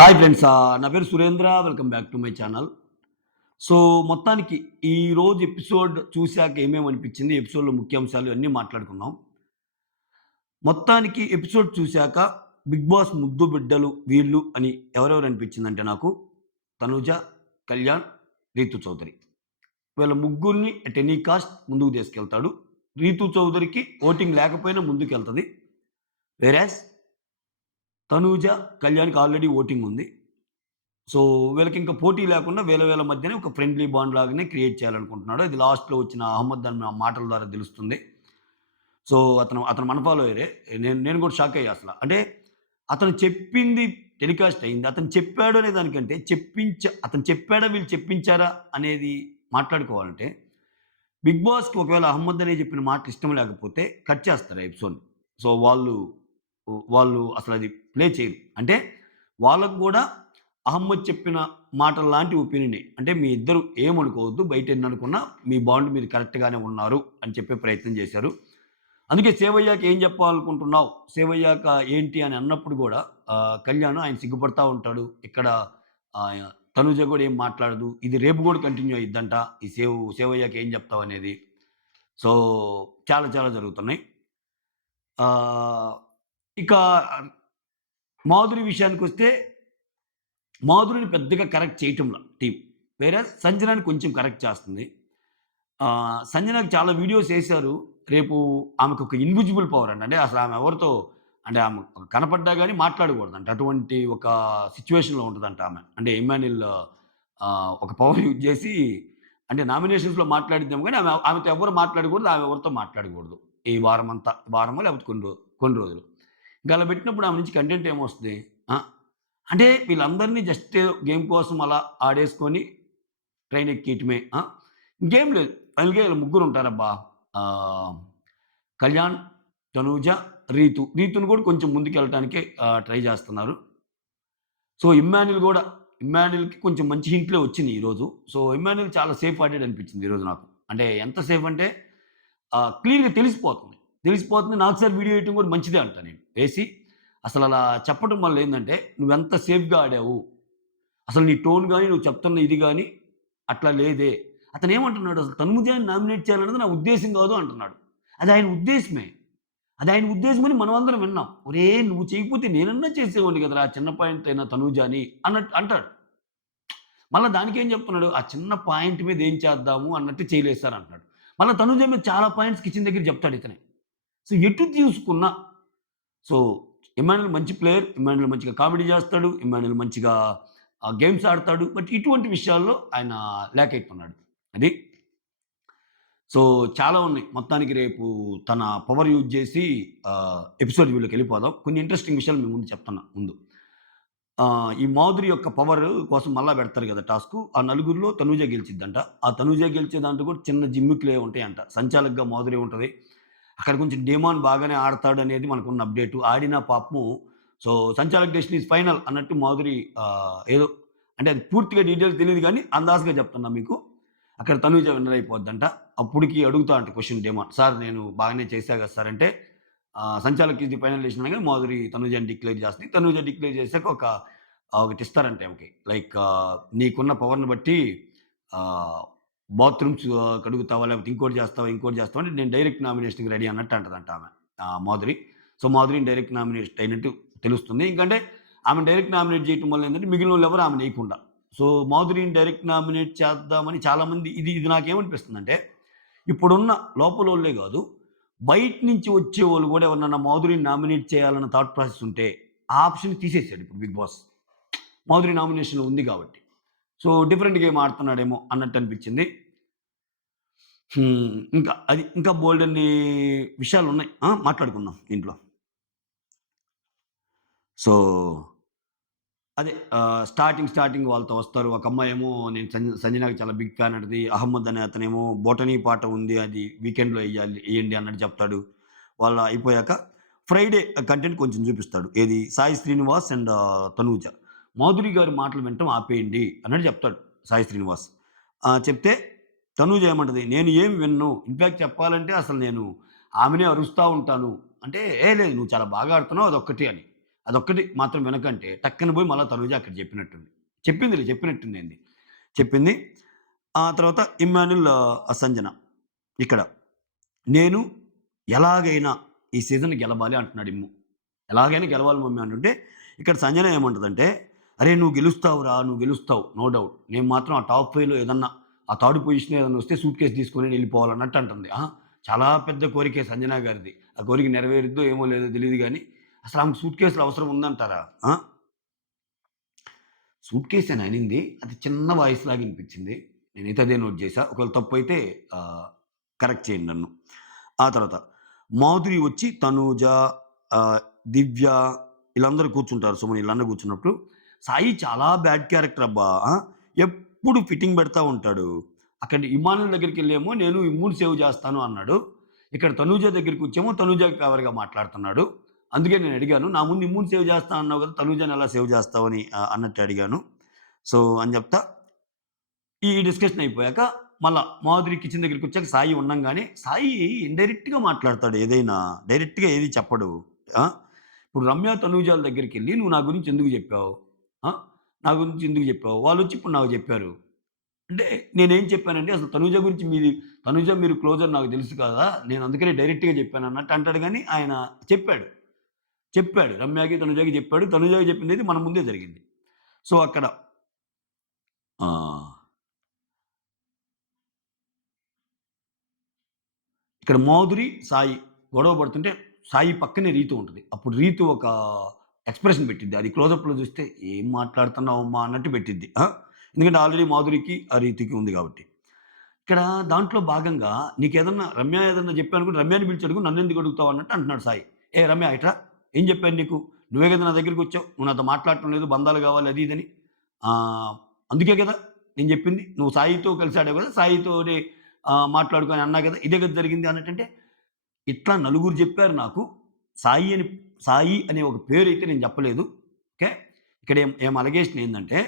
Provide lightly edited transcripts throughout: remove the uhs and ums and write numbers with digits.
Hi friends. నా పేరు Surendra. Welcome back to my channel. So, మొత్తానికి ఈరోజు ఎపిసోడ్ చూసాక ఏమేమనిపించింది, ఎపిసోడ్‌లో ముఖ్యాంశాలు అన్నీ మాట్లాడుకుందాం. మొత్తానికి ఎపిసోడ్ చూసాక 'బిగ్ బాస్' ముద్దు బిడ్డలు వీళ్ళు అని ఎవరెవరు అనిపించిందంటే నాకు తనూజ, కళ్యాణ్, రీతు చౌదరి. వీళ్ళ ముగ్గురిని ఎట్ ఎనీ కాస్ట్ ముందుకు తీసుకెళ్తాడు. రీతు చౌదరికి ఓటింగ్ లేకపోయినా ముందుకెళ్తది. వేరాజ్ తనూజ, కళ్యాణ్‌కి ఆల్రెడీ ఓటింగ్ ఉంది. సో, వీళ్ళకింక పోటీ లేకుండా వీళ్ళ మధ్యనే ఒక ఫ్రెండ్లీ బాండ్ లాగానే క్రియేట్ చేయాలనుకుంటున్నాడు. అది లాస్ట్‌లో వచ్చిన అహ్మద్ దాని మాటల ద్వారా తెలుస్తుంది. సో, అతను మన ఫాలోయరే. నేను కూడా షాక్ అయ్యా అసల. అంటే అతను చెప్పింది టెలికాస్ట్ అయింది. అతను చెప్పాడు అనే దానికంటే అతను చెప్పాడా వీళ్ళు చెప్పించారా అనేది మాట్లాడుకోవాలంటే 'బిగ్ బాస్‌కి' ఒకవేళ అహ్మద్ అనే చెప్పిన మాటలు ఇష్టం లేకపోతే కట్ చేస్తారు ఆ ఎపిసోడ్‌ని. సో, వాళ్ళు అసలది ప్లే చేయరు. అంటే వాళ్ళకి గూడా అహమ్మద్ చెప్పిన మాటల్లాంటి ఒపీనియనే. అంటే మీ ఇద్దరు ఏమనుకోవద్దు. బయట ఎన్ననుకున్నా మీ బాండ్ మీరు కరెక్ట్‌గానే ఉన్నారు అని చెప్పే ప్రయత్నం చేశారు. అందుకే సేవయ్యాక ఏం చెప్పాలనుకుంటున్నావు? సేవయ్యాక ఏంటి అని అన్నప్పుడు గూడా కళ్యాణ్ ఆయన సిగ్గుపడతా ఉంటాడు. ఇక్కడ తనూజ గూడా ఏం మాట్లాడదు. ఇది రేపు గూడా కంటిన్యూ అయ్యిద్దంట. ఈ సేవయ్యాక ఏం చెప్తావనేది. సో, చాలా చాలా జరుగుతున్నాయి. ఆహ్, ఇక మాధురి విషయానికొస్తే మాధురిని పెద్దగా కరెక్ట్ చేయటంలా టీమ్. వేరేజ్ సంజనాని కొంచెం కరెక్ట్ చేస్తుంది. సంజనకి చాలా వీడియోస్ ఎసారు. రేపు ఆమెకొక ఇన్విజిబుల్ పవర్ అండి. అంటే అసలు ఆమె ఎవరితో అంటే ఆమె కనపడ్డా గాని మాట్లాడకూడదంట. అటువంటి ఒక సిట్యుయేషన్‌లో ఉంటదంట ఆమె. అంటే ఇమ్మాన్యుల్ ఒక పవర్ యూజ్ చేసి అంటే నామినేషన్స్‌లో మాట్లాడిద్దేమో గాని ఆమెతో ఎవ్వరు మాట్లాడకూడదు. ఆమె ఎవరితో మాట్లాడకూడదు. ఈ వారమంతా. వారమో లేకపోతే కొన్ని రోజులు. ఇంక అలా పెట్టినప్పుడు ఆమె నుంచి కంటెంట్ ఏమొస్తది? ఆ! అంటే వీళ్ళందరిని జస్ట్ గేమ్ కోసం అలా ఆడేసుకొని ట్రైన్ ఎక్కియటమే. ఇంకేం లేదు. ఫైనల్‌గా ఈళ్ళు ముగ్గురుంటారబ్బా! ఆహ్, కళ్యాణ్, తనూజ, రీతు. రీతుని కూడా కొంచెం ముందుకెళ్ళటానికే ట్రై చేస్తున్నారు. సో, ఇమ్మాన్యుల్‌కి కొంచెం మంచి హింట్‌లే వచ్చినియి ఈరోజు. సో, ఇమ్మాన్యుల్ చాలా సేఫ్ ఆడాడు అనిపించింది ఈరోజు నాకు. అంటే ఎంత సేఫ్ అంటే క్లియర్‌గా తెలిసిపోతుంది. తెలిసిపోతుంది. నాకు సార్ వీడియో ఎయటం కూడా మంచిదే అంటా నేను. వేసి అసలలా చెప్పడం వల్ల ఏందంటే, నువ్వెంత సేఫ్‌గా ఆడావు. అసలు నీ టోన్ గాని, నువ్వు చెప్తున్న ఇది గాని అట్లా లేదే. అతనేమంటున్నాడు అసలు తనుజాని నామినేట్ చేయాలన్నది నా ఉద్దేశ్యం కాదు అంటున్నాడు. అది ఆయన ఉద్దేశ్యమే. అది ఆయన ఉద్దేశ్యమని మనమందరం విన్నాం. ఒరేయ్! నువ్వు చేయకపోతే నేనన్నా చేసేవాడిని కదరా! చిన్న పాయింట్ అయినా తనూజాని అన్నట్టు అంటాడు. మళ్ళా దానికేం చెప్తున్నాడు, ఆ చిన్న పాయింట్ మీద ఏం చేద్దాము అన్నట్టు చేయలేదు సార్ అంటున్నాడు. మళ్ళా తనూజ మీద చాలా పాయింట్స్ కిచెన్ దగ్గర చెప్తాడు ఇతనే. సో, ఎటు తీసుకున్నా సో, ఇమ్మాన్యుల్ మంచి ప్లేయర్. ఇమ్మాన్యుల్ మంచిగా కామెడీ చేస్తాడు. ఇమ్మాన్యుల్ మంచిగా గేమ్స్ ఆడతాడు. బట్ ఇటువంటి విషయాల్లో ఆయన ల్యాక్ అయితున్నాడు. అది. సో, చాలా ఉన్నాయి. మొత్తానికి రేపు తన పవర్ యూజ్ చేసి ఎపిసోడ్ రివ్యూలోకెళ్ళిపోదాం. కొన్ని ఇంట్రెస్టింగ్ విషయాలు మీ ముందు చెప్తున్నా ముందు. ఈ మాధురి యొక్క పవర్ కోసం మళ్ళా పెడతారు కదా టాస్కు. ఆ నలుగురిలో తనూజ గెలిచిద్దంట. ఆ తనూజ గెలిచే దాంట్లో కూడా చిన్న జిమ్మిక్‌లే ఉంటాయంట. సంచాలక్‌గా మాధురి ఉంటది. అక్కడ కొంచెం డేమాన్ బాగానే ఆడతాడనేది మనకున్న అప్డేటు. ఆడినా పాపము సో, సంచాలక్ డెస్టినీ ఈజ్ ఫైనల్ అన్నట్టు మాధురి ఏదో అంటే అది పూర్తిగా డీటెయిల్స్ తెలీదు గానీ అందాజుగా చెప్తున్నా మీకు. అక్కడ తనూజ విన్నర్ అయిపోద్దంట. అప్పటికి అడుగుతా అంట క్వెషన్ డేమాన్. సార్ నేను బాగానే చేశా కదా సార్ అంటే సంచాలక్ ఈజ్ ది ఫైనల్ డెసిషన్ అనగానే మాధురి తనూజని డిక్లేర్ చేస్తది. తనూజ డిక్లేర్ చేసాక ఒకటిస్తారంట ఆమెకి. లైక్ నీకున్న పవర్‌ని బట్టి ఆహ్, బాత్రూమ్స్ కడుగుతావా? లేకపోతే ఇంకోటి చేస్తావా? అంటే నేను డైరెక్ట్ నామినేషన్‌కి రెడీ అన్నట్టు అంటదంట ఆమె. మాధురి. సో, మాధురిని డైరెక్ట్ నామినేషన్ అయినట్టు తెలుస్తుంది. ఇంకంటే ఆమెను డైరెక్ట్ నామినేట్ చేయటం వల్ల ఏందంటే మిగిలినోళ్ళు ఎవరు ఆమెనేయకుండా. సో, మాధురిని డైరెక్ట్ నామినేట్ చేద్దామని చాలామంది ఇది నాకేమనిపిస్తుందంటే, ఇప్పుడున్న లోపలోళ్ళే గాదు, బయట నుంచి వచ్చేవోళ్ళు గూడా ఎవరినన్నా మాధురిని నామినేట్ చేయాలన్న థాట్ ప్రాసెస్ ఉంటే, ఆ ఆప్షన్ తీసేసాడు ఇప్పుడు 'బిగ్ బాస్.' మాధురి నామినేషన్‌లో ఉంది గాబట్టి. సో, డిఫరెంట్ గేమ్ ఆడుతున్నాడేమో అన్నట్టు అనిపిచ్చింది. ఇంకా బోలెడన్ని విషయాలున్నాయి. మాట్లాడుకుందాం దీంట్లో. సో అదే స్టార్టింగ్ వాళ్ళతో వస్తారు. ఒక అమ్మాయేమో నేను సంజనాకి చాలా బిగ్ ఫ్యాన్ అంటది. అహ్మద్ అనే అతనేమో బొటనీ పాట ఉంది. అది వీకెండ్‌లో ఎయ్యండి అన్నట్టు చెప్తాడు. వాళ్ళు అయిపోయాక ఫ్రైడే కంటెంట్ కొంచెం చూపిస్తాడు. ఏది సాయి శ్రీనివాస్ అండ్ తనూజ. మాధురి గారి మాటలు వినటం ఆపేయండి అన్నట్టు చెప్తాడు సాయి శ్రీనివాస్. చెప్తే తనూజ ఏమంటది, "నేను ఏమి వినను. ఇన్‌ఫాక్ట్ చెప్పాలంటే అసలు నేను ఆమెనే అరుస్తా ఉంటాను." అంటే, "ఏ లేదు నువ్వు చాలా బాగా ఆడుతున్నావు అదొక్కటి" అని. అదొక్కటి మాత్రం వినకంటే టక్కన పోయి మళ్ళా తనూజ అక్కడ చెప్పినట్టుంది. చెప్పినట్టుందండి. చెప్పింది. ఆ తర్వాత ఇమ్మాన్యుల్ సంజన ఇక్కడ. నేను ఎలాగైనా ఈ సీజన్ గెలవాలి అంటున్నాడు ఇమ్ము. ఎలాగైనా గెలవాలి మమ్మీ అంటుంటే, ఇక్కడ సంజన ఏమంటదంటే, "అరేయ్! నువ్వు గెలుస్తావురా! నువ్వు గెలుస్తావు. No doubt. నేను మాత్రం ఆ టాప్ 5లో ఏదన్నా ఆ థర్డ్ పొజిషన్ ఏదన్నా వస్తే సూట్‌కేస్ తీసుకొని ఎళ్ళిపోవాలన్నట్టు" అంటుంది. చాలా పెద్ద కోరికే సంజన గారిది. ఆ కోరిక నెరవేరుద్దో ఏమో లేదో తెలీదు గానీ, అసలు ఆమెకు సూట్‌కేస్‌లు అవసరం ఉందంటారా? సూట్‌కేసేనా అనింది. అది చిన్న వాయిస్‌లాగా ఇనిపించింది. నేనైతే అదే నోట్ చేశా. ఒకవేళ తప్పైతే ఆహ్, కరెక్ట్ చేయండి నన్ను. ఆ తర్వాత మాధురి వచ్చి తనూజ, దివ్య ఈళ్ళందరూ కూర్చుంటారు. సుమన్ ఈళ్ళందరూ కూర్చున్నప్పుడు, సాయి చాలా బ్యాడ్ క్యారెక్టర్ అబ్బా! ఎప్పుడు ఫిట్టింగ్ పెడతా ఉంటాడు. అక్కడ ఇమానుల్ దగ్గరికెళ్ళేమో నేను ఇమ్ముని సేవ్ చేస్తాను అన్నాడు. ఇక్కడ తనూజ దగ్గరికొచ్చేమో తనూజ ఫేవర్‌గా మాట్లాడుతున్నాడు. అందుకే నేను అడిగాను. నా ముందు ఇమ్ముని సేవ్ చేస్తా అన్నావు కదా! తనూజని ఎలా సేవ్ చేస్తావని అన్నట్టు అడిగాను. సో, అని చెప్తా ఈ డిస్కషన్ అయిపోయాక మళ్ళా మాధురి కిచెన్ దగ్గరికొచ్చాక సాయి ఉండంగానే సాయి ఇండైరెక్ట్‌గా మాట్లాడతాడు ఏదైనా. డైరెక్ట్‌గా ఏది చెప్పడు. ఆ! ఇప్పుడు రమ్య, తనూజాల దగ్గరికెళ్ళి "నువ్వు నా గురించి ఎందుకు చెప్పావు? ఆ! నా గురించి ఎందుకు చెప్పావు?" వాళ్ళొచ్చి ఇప్పుడు నాకు చెప్పారు. అంటే నేనేం చెప్పానంటే అసలు తనూజ గురించి తనూజ మీరు క్లోజ్ అని నాకు తెలుసు కదా! నేను అందుకనే డైరెక్ట్‌గా చెప్పాను అన్నట్టు అంటాడు గానీ ఆయన చెప్పాడు. చెప్పాడు. రమ్యకి, తనూజకి చెప్పాడు. తనూజకి చెప్పిందైతే మన ముందే జరిగింది. సో, అక్కడ ఆహ్ ఇక్కడ మాధురి, సాయి గొడవ పడుతుంటే సాయి పక్కనే రీతు ఉంటది. అప్పుడు రీతు ఒక ఎక్స్‌ప్రెషన్ పెట్టిద్ది. అది క్లోజప్‌లో చూస్తే "ఏం మాట్లాడుతున్నావమ్మా" అన్నట్టు పెట్టిద్ది. ఎందుకంటే ఆల్రెడీ మాధురికి, ఆ రీతుకి ఉంది కాబట్టి. ఇక్కడ దాంట్లో భాగంగా నీకేదన్నా రమ్య ఏదన్నా చెప్పాననుకో రమ్యని పిలిచి అడుగు నన్నెందుకు అడుగుతావు అన్నట్టు అంటున్నాడు సాయి. "ఏ రమ్య ఇట్రా ఏం చెప్పాను నీకు? నువ్వే కదా నా దగ్గరికొచ్చావు. నువ్వు నాతో మాట్లాడటం లేదు, బంధాలు కావాలి అది ఇదని. ఆహ్, అందుకే కదా నేను చెప్పింది. నువ్వు సాయితో కలిసి ఆడావు కదా! సాయితోనే మాట్లాడుకో అని అన్నా కదా! ఇదే కదా జరిగింది" అన్నట్టంటే ఇట్లా నలుగురు జెప్పారు నాకు. సాయి అని సాయి అనే ఒక పేరైతే నేను జెప్పలేదు. ఓకే. ఇక్కడ ఏం అలిగేషన్ ఏందంటే,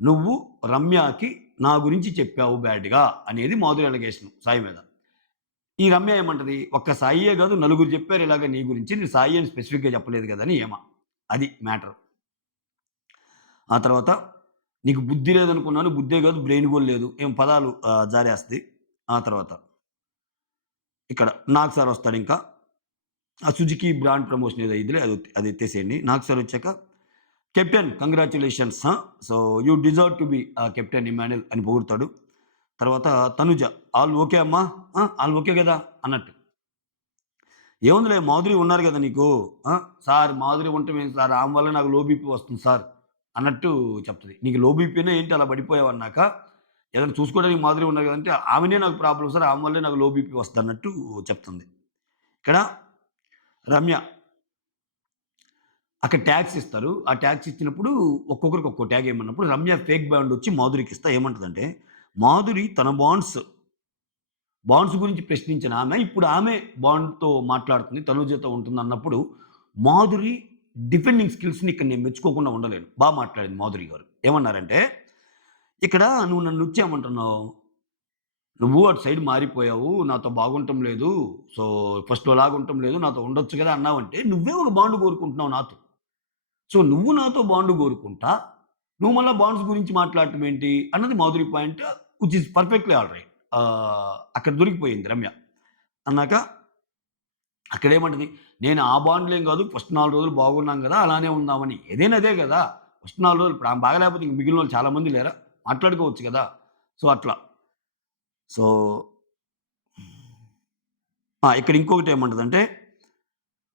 నువ్వు రమ్యకి నా గురించి చెప్పావు బ్యాడ్‌గా అనేది మాధురి అలిగేషన్ సాయి మీద. ఈ రమ్య ఏమంటది, ఒక్క సాయియే గాదు నలుగురు జెప్పారు ఇలాగ నీ గురించి. నేను సాయి అని స్పెసిఫిక్‌గా చెప్పలేదు గదా! అని ఈమ. అది మ్యాటర్. ఆ తర్వాత నీకు బుద్ధి లేదనుకున్నాను. బుద్దే గాదు బ్రెయిన్ గూడా లేదు. ఏం పదాలు జారేస్తది. ఆ తర్వాత ఇక్కడ నాగ్ సార్ వస్తాడింకా. ఆ సుజుకి బ్రాండ్ ప్రమోషన్ ఏదో అయ్యిద్దిలే అది ఎత్తేసేయండి. నాకు సార్ వచ్చాక captain congratulations so you deserve to be captain Emmanuel అని పొగుడుతాడు. తర్వాత తనుజ ఆల్ ఓకే అమ్మా! ఆల్ ఓకే గదా! అన్నట్టు. ఏముందిలే మాధురి ఉన్నారు గదా నీకు. ఆ! సార్ మాధురి ఉండటం ఏంటి సార్ ఆమె వల్ల నాకు లో బీపీ వస్తుంది సార్ అన్నట్టు చెప్తది. నీకు లో బీపీనా ఏంటి అలా పడిపోయావన్నాక ఏదైనా చూసుకోవడానికి మాధురి ఉన్నారు గదంటే ఆమెనే నాకు ప్రాబ్లమ్ సార్ ఆమె వల్లే నాకు లో బీపీ వస్తదన్నట్టు చెప్తుంది. ఇక్కడ రమ్య అక్కడ ట్యాగ్స్ ఇస్తారు. ఆ ట్యాగ్స్ ఇచ్చినప్పుడు ఒక్కొక్కరికి ఒక్కో ట్యాగ్ ఏయమన్నప్పుడు రమ్య ఫేక్ బాండ్ వచ్చి మాధురికి ఇస్తా ఏమంటదంటే, మాధురి తన బాండ్స్ గురించి ప్రశ్నించిన ఆమె ఇప్పుడు ఆమె బాండ్‌తో మాట్లాడుతుంది. తనూజతో ఉంటుందన్నప్పుడు మాధురి డిఫెండింగ్ స్కిల్స్‌ని ఇక్కడ నేను మెచ్చుకోకుండా ఉండలేను. మాట్లాడింది మాధురి గారు. ఏమన్నారంటే, "ఇక్కడ నువ్వు నన్నొచ్చి ఏమంటున్నావు? నువ్వు అటు సైడ్ మారిపోయావు. నాతో బాగుంటం లేదు. సో, ఫస్ట్‌లో లాగా ఉండటం లేదు. నాతో ఉండొచ్చు కదా!" అన్నావంటే నువ్వే ఒక బాండ్ కోరుకుంటున్నావు నాతో. సో, నువ్వు నాతో బాండ్ కోరుకుంటా, నువ్వు మళ్ళా బాండ్స్ గురించి మాట్లాడటం ఏంటి? అన్నది Madhuri point. Which is perfectly all right. అక్కడ దొరికిపోయింది రమ్య. అన్నాక అక్కడేమంటది, నేను ఆ బాండ్‌లేం కాదు ఫస్ట్ 4 రోజులు బాగున్నాం గదా! అలానే ఉందామని. ఏదైనా అదే గదా! ఫస్ట్ 4 రోజులు ఇప్పుడు ఆమె బాగాలేకపోతే ఇంక మిగిలినోళ్ళు చాలా మంది లేరా? మాట్లాడుకోవచ్చు గదా! సో, అట్లా. సో, ఇక్కడ ఇంకొకటేమంటదంటే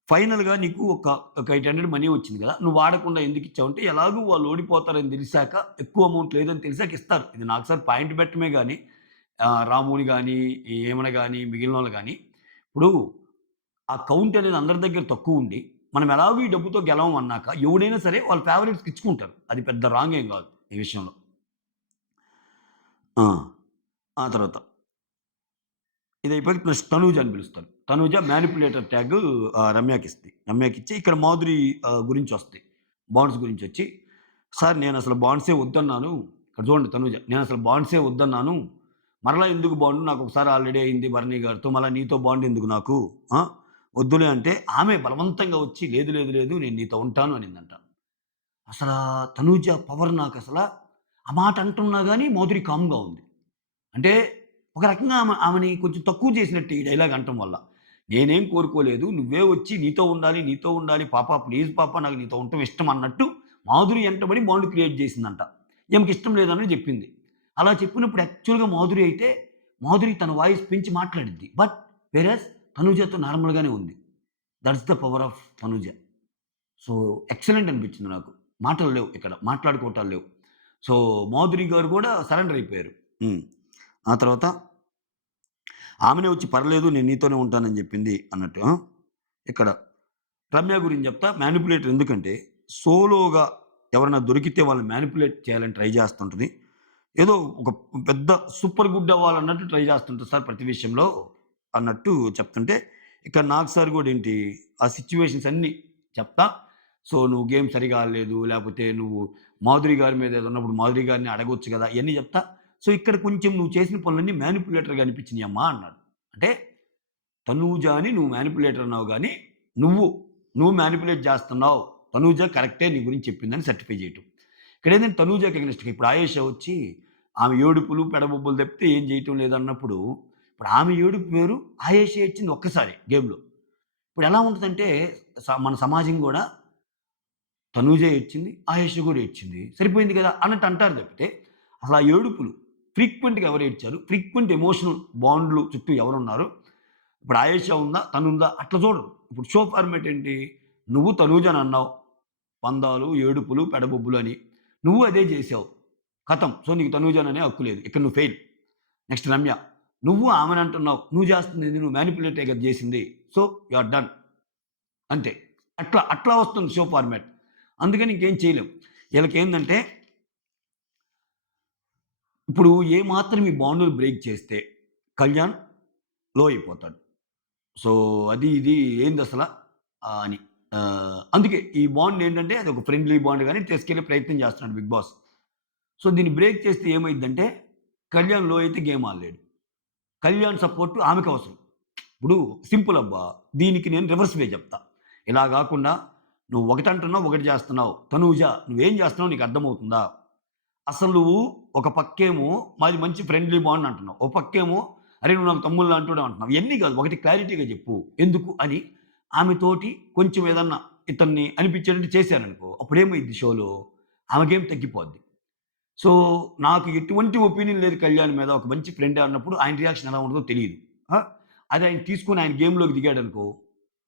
ఫైనల్‌గా నీకు ఒక 800 మనీ వచ్చింది కదా! నువ్వు వాడకుండా ఎందుకిచ్చావంటే, ఎలాగో వాళ్ళు ఓడిపోతారని తెలిసాక, ఎక్కువ అమౌంట్ లేదని తెలిసాక ఇస్తారు. ఇది నాకు సార్ పాయింట్ పెట్టడమే గాని, రాముని గాని, ఏమన గాని, మిగిలినోళ్ళు గాని, ఇప్పుడు ఆ కౌంట్ అనేది అందరి దగ్గర తక్కువుండి, మనం ఎలాగో ఈ డబ్బుతో గెలవం అన్నాక, ఎవడైనా సరే వాళ్ళ ఫేవరెట్స్‌కి ఇచ్చుకుంటారు. అది పెద్ద రాంగ్ ఏం గాదు ఈ విషయంలో. ఆ! ఆ తర్వాత ఇదయిపోయాక ప్లస్ తనూజ అని పిలుస్తారు. తనూజ మ్యానిప్యులేటర్ ట్యాగ్ రమ్యకిస్తది. రమ్యకిచ్చి ఇక్కడ మాధురి గురించొస్తాయి. బాండ్స్ గురించొచ్చి, "సార్ నేనసలు బాండ్సే వద్దన్నాను." ఇక్కడ చూడండి తనూజ. "నేనసలు బాండ్సే వద్దన్నాను. మరలా ఎందుకు బాండ్? నాకొకసారి ఆల్రెడీ అయింది భరణి గారితో. మళ్ళా నీతో బాండ్ ఎందుకు నాకు? ఆ! వద్దులే అంటే ఆమె బలవంతంగా వచ్చి లేదు, లేదు, లేదు నేను నీతో ఉంటాను అనిందంట. అసలా తనూజ పవర్ నాకసల ఆ మాట అంటున్నా గాని మాధురి కామ్‌గా ఉంది. అంటే ఒక రకంగా ఆమెని కొంచెం తక్కువ చేసినట్టు ఈ డైలాగ్ అనటం వల్ల. నేనేం కోరుకోలేదు. నువ్వే వచ్చి నీతో ఉండాలి, నీతో ఉండాలి పాప ప్లీజ్ పాప నాకు నీతో ఉండటం ఇష్టం అన్నట్టు మాధురి ఎంటబడి బాండ్ క్రియేట్ చేసిందంట. ఈమెకి ఇష్టం లేదని చెప్పింది. అలా చెప్పినప్పుడు యాక్చువల్‌గా మాధురి అయితే మాధురి తన వాయిస్ పెంచి మాట్లాడిద్ది. బట్ వేరస్ తనూజతో నార్మల్‌గానే ఉంది. That's the power of Tanuja. So, excellent అనిపించింది నాకు. మాటలు లేవు ఇక్కడ. మాట్లాడుకోవటాలు లేవు. సో, మాధురి గారు కూడా సరెండర్ అయిపోయారు. హ్మ్. ఆ తర్వాత ఆమెనే వచ్చి పర్లేదు నేను నీతోనే ఉంటానని జెప్పింది అన్నట్టు. ఇక్కడ రమ్య గురించి చెప్తా. మ్యానిప్యులేటర్ ఎందుకంటే సోలోగా ఎవరైనా దొరికితే వాళ్ళని మ్యానిప్యులేట్ చేయాలని ట్రై చేస్తుంటది. ఏదో ఒక పెద్ద సూపర్ గుడ్ అవ్వాలన్నట్టు ట్రై చేస్తుంటది సార్ ప్రతి విషయంలో అన్నట్టు చెప్తుంటే, ఇక్కడ నాకు సార్ గూడా ఏంటి ఆ సిట్యుయేషన్స్ అన్నీ చెప్తా. సో, నువ్వు గేమ్ సరిగ్గా ఆడలేదు. లేపోతే నువ్వు మాధురి గారి మీద ఏదో ఉన్నప్పుడు మాధురి గారిని అడగొచ్చు గదా! ఇయన్నీ చెప్తా. సో, ఇక్కడ కొంచెం నువ్వు చేసిన పనులన్నీ మ్యానిప్యులేటర్‌గా అనిపించినియమ్మా అన్నాడు. అంటే తనూజాని నువ్వు మ్యానిప్యులేటర్ అన్నావు గానీ, నువ్వు, నువ్వు మ్యానిప్యులేట్ జేస్తున్నావు. తనూజ కరెక్టే నీ గురించి చెప్పిందని సర్టిఫై చేయటం. ఇక్కడేందంటే తనూజకి ఎగనెస్ట్‌గా ఇప్పుడు ఆయేషా వచ్చి ఆమె ఏడుపులు, పెడబొబ్బలు తప్పితే ఏం చేయటం లేదన్నప్పుడు, ఇప్పుడు ఆమె ఏడుపు వేరు, ఆయేషా ఏడ్చింది ఒక్కసారే గేమ్‌లో. ఇప్పుడెలా ఉంటదంటే మన సమాజం గూడా తనూజ ఏడ్చింది, ఆయేషా గూడా ఏడ్చింది. సరిపోయింది గదా! అన్నట్టు అంటారు తప్పితే, అసలు ఆ ఏడుపులు ఫ్రీక్వెంట్‌గా ఎవరు ఏడ్చారు? ఫ్రీక్వెంట్ ఎమోషనల్ బాండ్‌లు చుట్టూ ఎవరున్నారు? ఇప్పుడు ఆయేషా ఉందా? తనుందా? అట్లా చూడరు. ఇప్పుడు షో ఫార్మాట్ ఏంటి? నువ్వు తనూజని అన్నావు. పందాలు, ఏడుపులు, పెడబొబ్బులు అని. నువ్వు అదే జేశావు. ఖతం. సో, నీకు తనూజననే హక్కు లేదు. ఇక్కడ నువ్వు ఫెయిల్. నెక్స్ట్ రమ్య. నువ్వు ఆమెనంటున్నావు. నువ్వు చేస్తుందేంది? నువ్వు మ్యానిప్యులేటే కదా జేసింది. So, you are done. అంతే. అట్లా వస్తుంది షో ఫార్మాట్. అందుకని ఇంకేం చేయలేం. ఈళ్ళకేందంటే ఇప్పుడు ఏ మాత్రం ఈ బాండ్‌లు బ్రేక్ చేస్తే కళ్యాణ్ లో అయిపోతాడు. సో, అది ఇది ఏందసల అని. అందుకే ఈ బాండ్ ఏంటంటే అదొక ఫ్రెండ్లీ బాండ్ గాని తీసుకెళ్ళే ప్రయత్నం చేస్తున్నాడు 'బిగ్ బాస్.' సో, దీన్ని బ్రేక్ చేస్తే ఏమైద్దంటే కళ్యాణ్ లో అయితే గేమ్ ఆడలేడు. కళ్యాణ్ సపోర్ట్ ఆమెకవసరం. ఇప్పుడు సింపుల్ అబ్బా! దీనికి నేను రివర్స్ వే చెప్తా. ఇలా గాకుండా నువ్వు ఒకటంటున్నావు, ఒకటి చేస్తున్నావు. తనూజ నువ్వేం చేస్తున్నావో నీకు అర్థమవుతుందా? అసలు నువ్వు ఒక పక్కేమో మాది మంచి ఫ్రెండ్లీ బాండ్ అంటున్నావు. ఓ పక్కేమో అరే! నువ్వు నాకు తమ్ముడిలా అంటూనే అంటున్నావు. ఇయన్నీ కాదు. ఒకటి క్లారిటీగా చెప్పు. ఎందుకు అని ఆమెతోటి కొంచెం ఏదన్నా ఇతన్ని అనిపించేటట్టు చేశాననుకో, అప్పుడేమైద్ది షోలో ఆమె గేమ్ తగ్గిపోద్ది. సో, నాకు ఎటువంటి ఒపీనియన్ లేదు కళ్యాణ్ మీద. ఒక మంచి ఫ్రెండే అన్నప్పుడు ఆయన రియాక్షన్ ఎలా ఉంటదో తెలీదు. ఆ! అది ఆయన తీసుకొని ఆయన గేమ్‌లోకి దిగాడనుకో,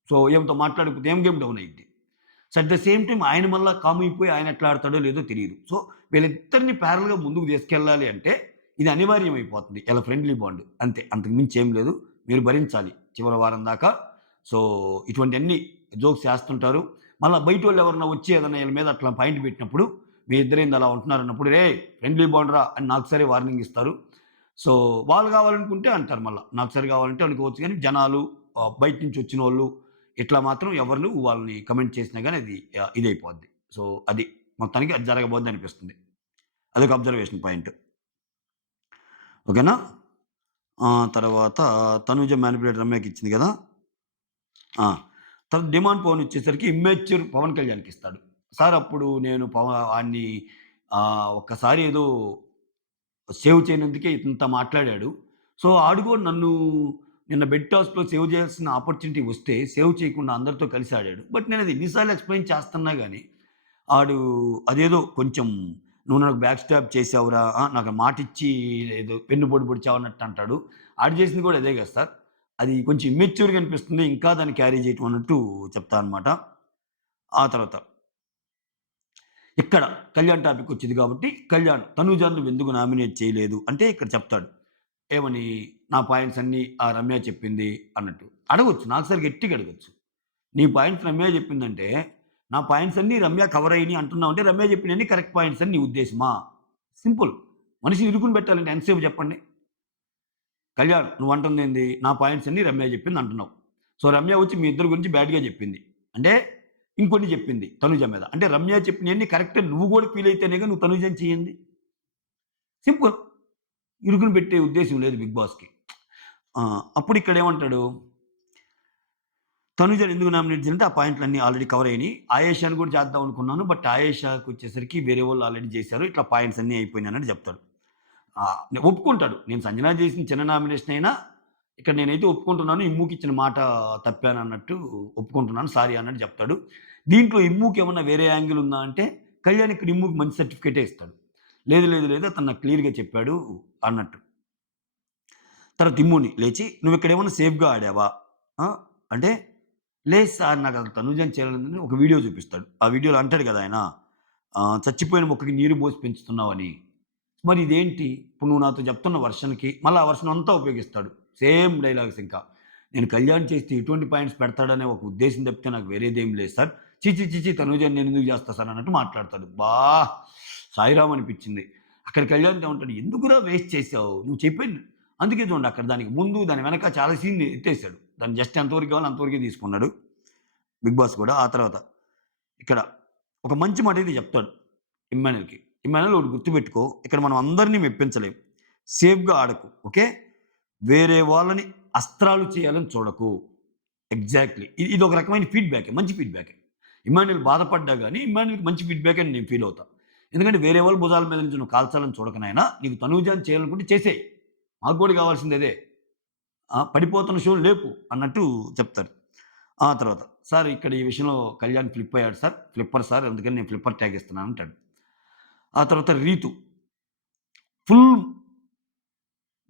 సో, ఈమెతో మాట్లాడకపోతే ఏం గేమ్ డౌన్ అయిద్ది. So, at the same time ఆయన మళ్ళా కామ్ అయిపోయి ఆయన ఎట్లా ఆడతాడో లేదో తెలీదు. సో, వీళ్ళిద్దరిని ప్యారలెల్‌గా ముందుకు తీసుకెళ్ళాలి అంటే ఇది అనివార్యమైపోతుంది. ఈళ్ళ ఫ్రెండ్లీ బాండ్. అంతే. అంతకు మించి ఏం లేదు. మీరు భరించాలి చివరి వారం దాకా. సో, ఇటువంటియన్నీ జోక్స్ చేస్తుంటారు. మళ్ళా బయటోళ్ళు ఎవరన్నా వచ్చి ఏదన్నా ఈళ్ళ మీద అట్లా పాయింట్ పెట్టినప్పుడు, మీ ఇద్దరేంది అలా ఉంటున్నారన్నప్పుడు, "రేయ్! ఫ్రెండ్లీ బాండ్ రా" అని నాకు సరే వార్నింగ్ ఇస్తారు. సో, వాళ్ళు కావాలనుకుంటే అంటారు మళ్ళా. నాకు సరి కావాలంటే అనుకోవచ్చు గానీ, జనాలు బయట నుంచి వచ్చినోళ్ళు ఇట్లా మాత్రం ఎవరు వాళ్ళని కమెంట్ చేసినా గాని అది ఇదైపోద్ది. సో, అది మొత్తానికి అది జరగబోద్దనిపిస్తుంది. అదొక అబ్జర్వేషన్ పాయింట్. ఓకేనా? తర్వాత తనూజ మ్యానిప్యులేటర్ రమ్యకిచ్చింది గదా! ఆ! తర్వాత డిమాండ్ పవన్ ఇచ్చేసరికి ఇమ్మెచ్యూర్ పవన్ కళ్యాణ్‌కిస్తాడు. సార్ అప్పుడు నేను ఆడిని ఒక్కసారి ఏదో సేవ్ చేయనందుకే ఇంత మాట్లాడాడు. సో, ఆడు గూడా నన్ను నిన్న బెడ్ టాస్క్‌లో సేవ్ చేయాల్సిన ఆపర్చునిటీ వస్తే సేవ్ చేయకుండా అందరితో కలిసి ఆడాడు. బట్ నేనది ఎన్ని సార్లు ఎక్స్‌ప్లెయిన్ చేస్తున్నా గాని, ఆడు అదేదో కొంచెం "నువ్వు నాకు బ్యాక్ స్టాబ్ చేసావురా! నాకు మాటిచ్చి ఏదో వెన్నుపోటు పొడిచావు" అన్నట్టు అంటాడు. ఆడు చేసింది కూడా అదే కదా సార్! అది కొంచెం ఇమ్మెచ్యూర్‌గా అనిపిస్తుంది. ఇంకా దాన్ని క్యారీ చేయటం అన్నట్టు చెప్తా అనమాట. ఆ తర్వాత ఇక్కడ కళ్యాణ్ టాపికొచ్చింది కాబట్టి, కళ్యాణ్ తనూజాని నువ్వెందుకు నామినేట్ చేయలేదు? అంటే ఇక్కడ చెప్తాడు. ఏమని? నా పాయింట్స్ అన్నీ ఆ రమ్య చెప్పింది అన్నట్టు. అడగొచ్చు. నాకు సరి గట్టిగా అడగొచ్చు. నీ పాయింట్స్ రమ్య చెప్పిందంటే, నా పాయింట్స్ అన్నీ రమ్య కవర్ అయినియి అంటున్నావంటే, రమ్య చెప్పినయన్ని కరెక్ట్ పాయింట్స్ అని నీ ఉద్దేశమా? సింపుల్. మనిషిని ఇరుకుని పెట్టాలంటే ఎంతసేపు చెప్పండి? కళ్యాణ్ నువ్వంటుందేంది? నా పాయింట్స్ అన్నీ రమ్య చెప్పింది అంటున్నావు. సో, రమ్య వచ్చి మీ ఇద్దరి గురించి బ్యాడ్‌గా చెప్పింది. అంటే ఇంకొన్ని చెప్పింది తనుజ మీద. అంటే రమ్య చెప్పినయన్ని కరెక్ట్ అని నువ్వు కూడా ఫీల్ అయితేనేగా నువ్వు తనుజని చేయంది. సింపుల్. ఇరుకుని పెట్టే ఉద్దేశ్యం లేదు 'బిగ్ బాస్‌కి'. అప్పుడు ఇక్కడేమంటాడు? తనుజని ఎందుకు నామినేట్ చేయాలంటే ఆ పాయింట్‌లన్నీ ఆల్రెడీ కవర్ అయినియి. ఆయేషాని కూడా చేద్దాం అనుకున్నాను. బట్ ఆయేషాకొచ్చేసరికి వేరే వాళ్ళు ఆల్రెడీ చేశారు. ఇట్లా పాయింట్స్ అన్నీ అయిపోయినాయి అన్నట్టు చెప్తాడు. ఒప్పుకుంటాడు. నేను సంజన చేసిన చిన్న నామినేషన్ అయినా ఇక్కడ నేనైతే ఒప్పుకుంటున్నాను. ఇమ్ముకి ఇచ్చిన మాట తప్పానన్నట్టు ఒప్పుకుంటున్నాను. సారీ అన్నట్టు చెప్తాడు. దీంట్లో ఇమ్ముకి ఏమన్నా వేరే యాంగిల్ ఉందా అంటే కళ్యాణ్ ఇక్కడ ఇమ్ముకి మంచి సర్టిఫికేటే ఇస్తాడు. లేదు, లేదు, లేదు అతను నాకు క్లియర్‌గా చెప్పాడు అన్నట్టు. తర్వాత ఇమ్ముని లేచి "నువ్విక్కడేమన్నా సేఫ్‌గా ఆడావా?" ఆ! అంటే లేదు సార్ నాకసలు తనుజని చేయాలని ఒక వీడియో చూపిస్తాడు. ఆ వీడియోలో అంటాడు కదా ఆయన చచ్చిపోయిన మొక్కకి నీరు పోసి పెంచుతున్నావని. మరి ఇదేంటి? ఇప్పుడు నువ్వు నాతో చెప్తున్న వెర్షన్‌కి మళ్ళా ఆ వెర్షన్ అంతా ఉపయోగిస్తాడు. సేమ్ డైలాగ్స్ ఇంకా. నేను కళ్యాణ్ చేస్తే ఎటువంటి పాయింట్స్ పెడతాడనే ఒక ఉద్దేశ్యం తప్పితే నాకు వేరేదేం లేదు సార్. ఛీ! ఛీ! ఛీ! ఛీ! తనూజని నేనెందుకు చేస్తా సార్ అన్నట్టు మాట్లాడతాడు. సాయిరాం అనిపించింది. అక్కడ కళ్యాణ్‌తో ఏమంటాడు, "ఎందుకురా వేస్ట్ చేసావు? నువ్వు చెప్పేది" అందుకే చూడండి అక్కడ దానికి ముందు, దాని వెనక చాలా సీన్‌లు ఎత్తేసాడు. దాన్ని జస్ట్ ఎంతవరకు కావాలో అంతవరకే తీసుకున్నాడు. బిగ్ బాస్ కూడా. ఆ తర్వాత ఇక్కడ ఒక మంచి మాటైతే చెప్తాడు ఇమ్మాన్యూల్‌కి. ఇమ్మాన్యూల్ ఒకటి గుర్తుపెట్టుకో, ఇక్కడ మనం అందరిని మెప్పించలేం. సేఫ్‌గా ఆడకు. ఓకే. వేరే వాళ్ళని అస్త్రాలు చేయాలని చూడకు. ఎగ్జాక్ట్‌లీ. ఇదొక రకమైన ఫీడ్‌బ్యాకే. మంచి ఫీడ్‌బ్యాకే. ఇమ్మాన్యూల్ బాధపడ్డా గాని, ఇమ్మాన్యూల్‌కి మంచి ఫీడ్‌బ్యాక్ అని నేను ఫీల్ అవుతా. ఎందుకంటే వేరే వాళ్ళ భుజాల మీద నుంచి నువ్వు కాల్చాలని చూడకు నాయనా. నీకు తనూజాని చేయాలనుకుంటే చేసేయి. మాకు కూడా కావాల్సింది అదే. పడిపోతున్న షోని లేపు అన్నట్టు చెప్తారు. ఆ తర్వాత సార్ ఇక్కడ ఈ విషయంలో కళ్యాణ్ ఫ్లిప్ అయ్యాడు సార్. ఫ్లిప్పర్ సార్ అందుకని నేను ఫ్లిప్పర్ ట్యాగ్ ఇస్తున్నాను అంటాడు. ఆ తర్వాత రీతు ఫుల్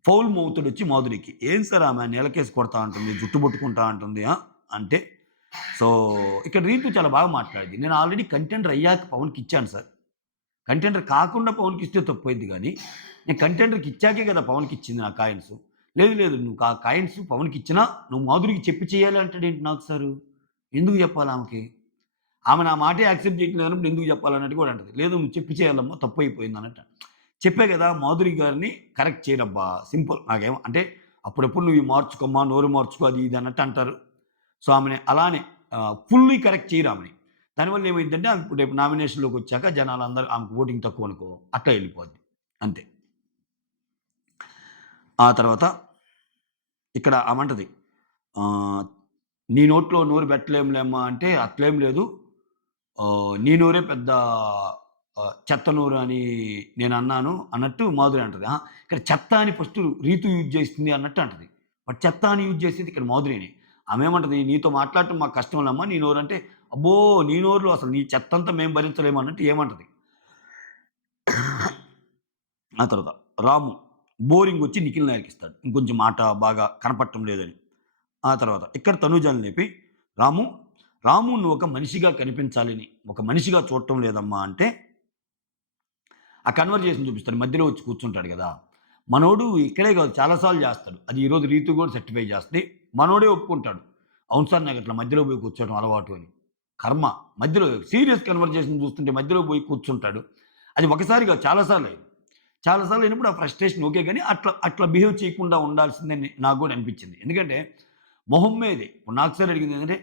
ఫౌల్ మౌతుడొచ్చి మాధురికి. "ఏం సార్ ఆమె నేలకేసి కొడతా అంటుంది, జుట్టు పట్టుకుంటా అంటుంది" అంటే సో, ఇక్కడ రీతు చాలా బాగా మాట్లాడింది. నేను ఆల్రెడీ కంటెండర్ అయ్యాక పవన్‌కిచ్చాను సార్. కంటెండర్ కాకుండా పవన్‌కిస్తే తప్పయిద్ది గానీ, నేను కంటెండర్‌కి ఇచ్చాకే కదా పవన్‌కిచ్చింది నా కాయిన్స్. లేదు, లేదు నువ్వు కాయిన్స్ పవన్‌కిచ్చినా నువ్వు మాధురికి చెప్పి చేయాలి అంటాడేంటి నాకు సారు? ఎందుకు చెప్పాలి ఆమెకి? ఆమె నా మాటే యాక్సెప్ట్ చేయట్లేదన్నప్పుడు ఎందుకు చెప్పాలన్నట్టు కూడా అంటది. లేదు నువ్వు చెప్పి చేయాలమ్మా తప్పయిపోయింది అన్నట్టు. చెప్పా కదా మాధురి గారిని కరెక్ట్ చేయరబ్బా! సింపుల్. నాకేమో అంటే అప్పుడప్పుడు నువ్వు ఇవి మార్చుకోమ్మా, నోరు మార్చుకో అది ఇది అన్నట్టు అంటారు. సో, ఆమెని అలానే ఫుల్లీ కరెక్ట్ చేయరు ఆమెని. దానివల్ల ఏమైద్దంటే ఆమె ఇప్పుడు రేపు నామినేషన్‌లోకొచ్చాక జనాలందరూ ఆమెకు ఓటింగ్ తక్కువనుకో అట్లా ఎళ్ళిపోద్ది. అంతే. ఆ తర్వాత ఇక్కడ ఆమంటది ఆహ్, "నీ నోట్లో నోరు పెట్టలేంలేమ్మా" అంటే అట్లేం లేదు. నీ నోరే పెద్ద చెత్త నోరు అని నేనన్నాను అన్నట్టు మాధురి అంటది. ఇక్కడ చెత్త అని ఫస్ట్ రీతు యూజ్ చేసింది అన్నట్టు అంటది. బట్ చెత్త అని యూజ్ చేసేది ఇక్కడ మాధురినే. ఆమేమంటది నీతో మాట్లాడటం మాకు కష్టంలేమ్మా నీ నోరంటే, అబ్బో! నీ నోరులో అసలు నీ చెత్తంతా మేము భరించలేము అన్నట్టు ఏమంటది. ఆ తర్వాత రాము బోరింగొచ్చి నిఖిల్‌ని ఎరికిస్తాడు. ఇంకొంచెం మాట బాగా కనపడటం లేదని. ఆ తర్వాత ఇక్కడ తనూజాని లేపి, "రాము, రాము నువ్వొక మనిషిగా కనిపించాలని, ఒక మనిషిగా చూడటం లేదమ్మా" అంటే, ఆ కన్వర్జేషన్ చూపిస్తాడు. మధ్యలో వచ్చి కూర్చుంటాడు గదా! మనోడు ఇక్కడే గాదు చాలా సార్లు జేస్తాడు. అది ఈరోజు రీతు గూడా సర్టిఫై జేస్తది. మనోడే ఒప్పుకుంటాడు. అవును సార్ నాకట్లా మధ్యలో పోయి కూర్చోవడం అలవాటు అని. కర్మ. మధ్యలో సీరియస్ కన్వర్జేషన్ చూస్తుంటే మధ్యలో పోయి కూర్చుంటాడు. అది ఒకసారి గాదు చాలా సార్లయింది. చాలా సార్లయినప్పుడు ఆ ఫ్రస్ట్రేషన్ ఓకే గానీ, అట్లా అట్లా బిహేవ్ చేయకుండా ఉండాల్సిందని నాకు గూడా అనిపిచ్చింది. ఎందుకంటే, మొహం మీదే ఇప్పుడు నాకు సార్ అడిగిందేంటంటే,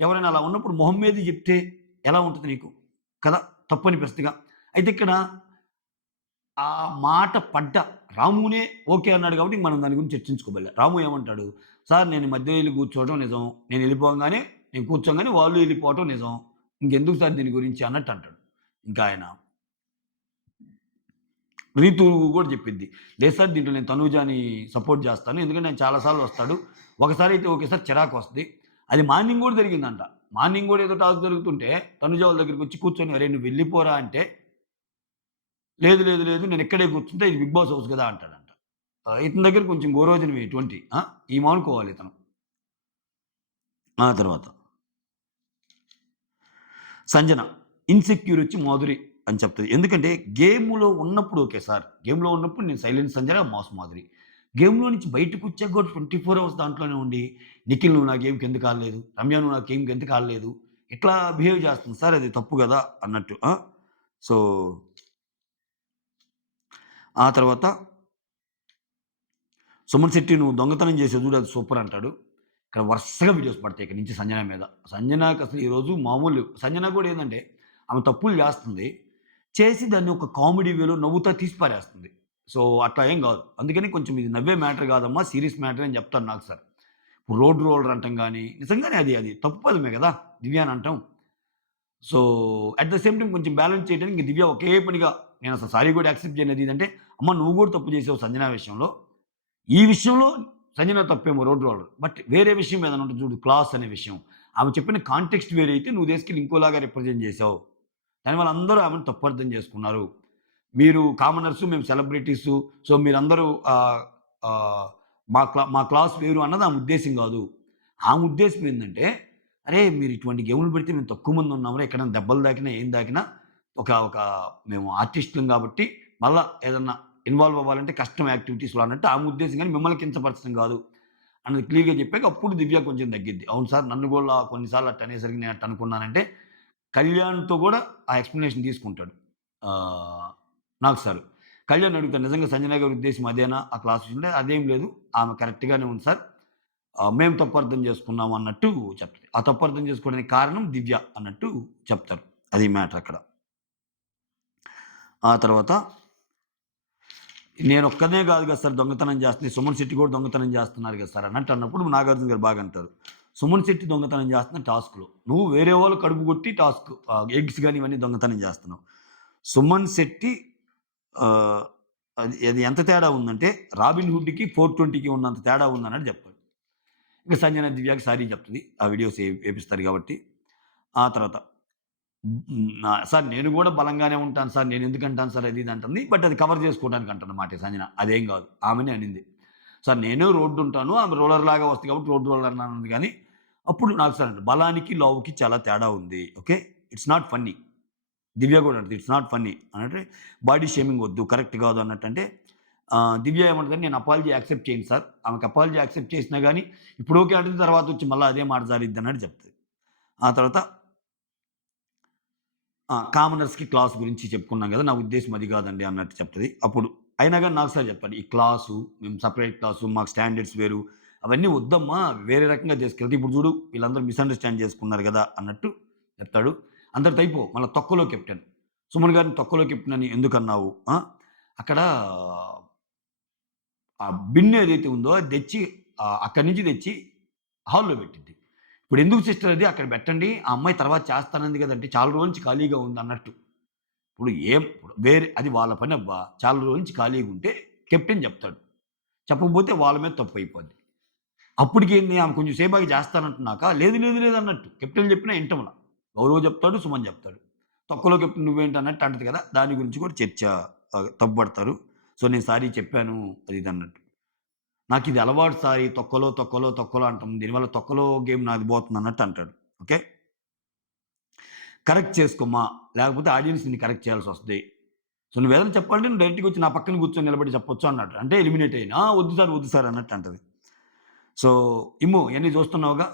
ఎవరైనా అలా ఉన్నప్పుడు మొహం మీదే జెప్తే ఎలా ఉంటది నీకు? కదా! తప్పనిపిస్తదిగా. అయితే ఇక్కడ ఆ మాట పడ్డ రామునే ఓకే అన్నాడు కాబట్టి మనం దాని గురించి చర్చించుకోబల్లే. రాము ఏమంటాడు? సార్ నేను మధ్యలో ఎళ్లి కూర్చోవడం నిజం. నేను కూర్చోంగానే వాళ్ళు ఎళ్ళిపోవటం నిజం. ఇంకెందుకు సార్ దీని గురించి అన్నట్టు అంటాడు. ఇంకా ఆయన రీతు గూడా చెప్పిద్ది. లేదు సార్ దీంట్లో నేను తనూజాని సపోర్ట్ జేస్తాను. ఎందుకంటే ఆయన చాలా సార్లు వస్తాడు. ఒకసారైతే ఓకే సార్ చిరాకొస్తది. అది మార్నింగ్ గూడా జరిగిందంట. మార్నింగ్ గూడా ఏదో టాస్క్ జరుగుతుంటే తనుజ వాళ్ళ దగ్గరికొచ్చి కూర్చొని "అరేయ్! నువ్వు వెళ్ళిపోరా" అంటే లేదు, లేదు, లేదు. నేనిక్కడే కూర్చుంటా. ఇది బిగ్ బాస్ హౌస్ గదా! అంటాడంట. ఇతని దగ్గర కొంచెం గోరోజునవి 20 ఈమె అనుకోవాలి ఇతను. ఆ తర్వాత సంజన ఇన్‌సెక్యూర్ ఒచ్చి మాధురి అని చెప్తది. ఎందుకంటే గేమ్‌లో ఉన్నప్పుడు ఓకే సార్. గేమ్‌లో ఉన్నప్పుడు నేను సైలెంట్ సంజన, మాస్ మాధురి. గేమ్‌లో నుంచి బయటకొచ్చాక కూడా 24 అవర్స్ దాంట్లోనే ఉండి, నిఖిల్ నువ్వు నా గేమ్‌కి ఎందుకు ఆడలేదు? రమ్య నువ్వు నా గేమ్‌కి ఎందుకు ఆడలేదు? ఇట్లా బిహేవ్ చేస్తుంది. సార్ అది తప్పు గదా! అన్నట్టు. సో, ఆ తర్వాత సుమన్ శెట్టి నువ్వు దొంగతనం చేసావు చూడు అది సూపర్ అంటాడు. ఇక్కడ వరుసగా వీడియోస్ పడతాయి ఇక్కడి నుంచి సంజన మీద. సంజనకసలు ఈరోజు మామూలు లేవు. సంజన కూడా ఏందంటే ఆమె తప్పులు చేస్తుంది. చేసి దాన్ని ఒక కామెడీ వేలో నవ్వుతా తీసి పారేస్తుంది. సో, అట్లా ఏం గాదు. అందుకని కొంచెం ఇది నవ్వే మ్యాటర్ గాదమ్మా సీరియస్ మ్యాటర్ అని చెప్తాను నాకు సార్. రోడ్ రోలర్ అంటాం గానీ, నిజంగానే అది తప్పు పదమే గదా! దివ్య అని అంటాం. So, at the same time కొంచెం బ్యాలెన్స్ చేయడానికి ఇంక దివ్య ఒకే పనిగా నేనసలు సారీ కూడా యాక్సెప్ట్ చేయను అది ఇది అంటే, అమ్మ నువ్వు గూడా తప్పు చేసావు సంజన విషయంలో. ఈ విషయంలో సంజన తప్పేమో రోడ్ రోలర్. బట్ వేరే విషయం ఏదైనా ఉంటది చూడు క్లాస్ అనే విషయం. ఆమె చెప్పిన కాంటెక్స్ట్ వేరే అయితే నువ్వు తీసుకెళ్ళి ఇంకోలాగా రిప్రజెంట్ చేసావు. దానివల్ల అందరూ ఆమెను తప్పు అర్థం చేసుకున్నారు. మీరు కామనర్సు, మేము సెలబ్రిటీసు. సో, మీరందరూ ఆహ్, మా క్లాస్ వేరు అన్నది ఆమె ఉద్దేశ్యం గాదు. ఆమె ఉద్దేశ్యం ఏందంటే, అరే! మీరు ఇటువంటి గేములు పెడితే మేము తక్కువ మంది ఉన్నాంరా. ఎక్కడైనా దెబ్బలు తాకినా, ఏం తాకినా ఒక ఒక మేము ఆర్టిస్టులం గాబట్టి మళ్ళా ఏదన్నా ఇన్వాల్వ్ అవ్వాలంటే కష్టం యాక్టివిటీస్‌లో అన్నట్టు ఆమె ఉద్దేశ్యం గానీ మిమ్మల్ని కించపరచడం గాదు. అన్నది క్లియర్‌గా చెప్పాక అప్పుడు దివ్య కొంచెం తగ్గిద్ది. అవును సార్ నన్ను గూడా కొన్ని సార్లు అట్ట అనేసరికి నేను అట్ట అనుకున్నానంటే కళ్యాణ్‌తో గూడా ఆ ఎక్స్‌ప్లనేషన్ తీసుకుంటాడు. ఆహ్, నాకు సారు. కళ్యాణ్‌ని అడుగుతాను నిజంగా సంజన గారి ఉద్దేశ్యం అదేనా? ఆ క్లాస్ విషయంలో అదేం లేదు. ఆమె కరెక్ట్‌గానే ఉంది సార్. మేము తప్పు అర్థం చేసుకున్నాం అన్నట్టు చెప్తది. ఆ తప్పు అర్థం చేసుకోవడానికి కారణం దివ్య అన్నట్టు చెప్తారు. అది మ్యాటర్ అక్కడ. ఆ తర్వాత నేనొక్కడినే కాదు కదా సార్ దొంగతనం చేస్తుంది. సుమన్ శెట్టి కూడా దొంగతనం చేస్తున్నారు కదా సార్ అన్నట్టు అన్నప్పుడు నాగార్జున గారు బాగా అంటారు. సుమన్ శెట్టి దొంగతనం చేస్తున్న టాస్క్‌లో. నువ్వు వేరే వాళ్ళు కడుపు కొట్టి ఎగ్స్ గాని ఇవన్నీ దొంగతనం చేస్తున్నావు. సుమన్ శెట్టి ఆహ్, అది అది ఎంత తేడా ఉందంటే 'రాబిన్ హుడ్‌కి, 420కి ఉన్నంత తేడా ఉందన్నట్టు చెప్తాడు. ఇంక సంజన దివ్యకి సారీ చెప్తది. ఆ వీడియోస్ ఏపిస్తారు కాబట్టి. ఆ తర్వాత సార్ నేను గూడా బలంగానే ఉంటాను సార్. నేనెందుకంటాను సార్ అది ఇది అంటుంది. బట్ అది కవర్ చేసుకోవడానికి అంటన్నమాట సంజన. అదేం గాదు. ఆమెనే అనింది. సార్ నేను రోడ్డుంటాను. ఆమె రోలర్‌లాగా వస్తది కాబట్టి రోడ్ రోలర్ అన్నది గానీ, అప్పుడు నాకు సార్ అంటారు, బలానికి, లావుకి చాలా తేడా ఉంది. Okay. It's not funny. Divya గూడా అంటది. ఇట్స్ నాట్ ఫన్నీ అనంటే బాడీ షేమింగ్ వద్దు. కరెక్ట్ గాదు అన్నట్టంటే దివ్య ఏమంటదంటే నేను అపాలజీ యాక్సెప్ట్ చేయను సార్. ఆమెకి అపాలజీ యాక్సెప్ట్ చేసినా గానీ, ఇప్పుడు ఓకే అంటది. తర్వాతొచ్చి మళ్ళా అదే మాట జారిద్ది అన్నట్టు చెప్తది. ఆ తర్వాత కామనర్స్‌కి క్లాస్ గురించి చెప్పుకున్నాం గదా! నా ఉద్దేశ్యం అది గాదండి అన్నట్టు చెప్తది. అప్పుడు అయినా గాని నాకు సార్ చెప్పాలి. ఈ క్లాసు, మేము సెపరేట్ క్లాసు, మాకు స్టాండర్డ్స్ వేరు. అవన్నీ వద్దమ్మా! వేరే రకంగా తీసుకెళ్తే ఇప్పుడు జూడు వీళ్ళందరూ మిస్‌అండర్‌స్టాండ్ చేసుకున్నారు గదా! అన్నట్టు చెప్తాడు. అందరితో అయిపో మళ్ళా తొక్కలో కెప్టెన్. సుమన్ గారిని తొక్కలో కెప్టెన్ అని ఎందుకన్నావు? అక్కడ ఆ బిన్ ఏదైతే ఉందో అది తెచ్చి అక్కడి నుంచి తెచ్చి హాల్‌లో పెట్టిద్ది. ఇప్పుడెందుకు సిస్టర్ అది అక్కడ పెట్టండి. ఆ అమ్మాయి తర్వాత చేస్తానంది గదంటే చాలా రోజుల నుంచి ఖాళీగా ఉందన్నట్టు. ఇప్పుడు వేరే అది వాళ్ళ పనబ్బా! చాలా రోజుల నుంచి ఖాళీగుంటే కెప్టెన్ జెప్తాడు. చెప్పకపోతే వాళ్ళ మీద తప్పయిపోద్ది. అప్పటికేంది ఆమె కొంచెం సేపాగి చేస్తానంటున్నాక లేదు, లేదు, లేదు అన్నట్టు. కెప్టెన్ చెప్పినా ఇంటంల. గౌరవ్ జెప్తాడు, సుమన్ జెప్తాడు. తొక్కలో కెప్టెన్ నువ్వేంటి అన్నట్టు అంటది కదా! దాని గురించి కూడా చర్చ తప్పుబడతారు. సో, నేను సారీ చెప్పాను అది ఇది అన్నట్టు. నాకిది అలవాటు సార్ ఈ తొక్కలో అంటాం. దీనివల్ల తొక్కలో గేమ్ నాది పోతుందన్నట్టు అంటాడు. ఓకే. కరెక్ట్ చేసుకోమ్మా! లేకపోతే ఆడియన్స్ నిన్ను కరెక్ట్ చేయాల్సొస్తది. సో, నువ్వేదైనా చెప్పాలంటే నువ్వు డైరెక్ట్‌గా వచ్చి నా పక్కన కూర్చొని నిలబడి చెప్పొచ్చు అన్నాడు. అంటే ఎలిమినేట్ అయ్యాను. వద్దు సార్ అన్నట్టు అంటది. సో, ఇమ్ము ఇయన్నీ చూస్తున్నావుగా,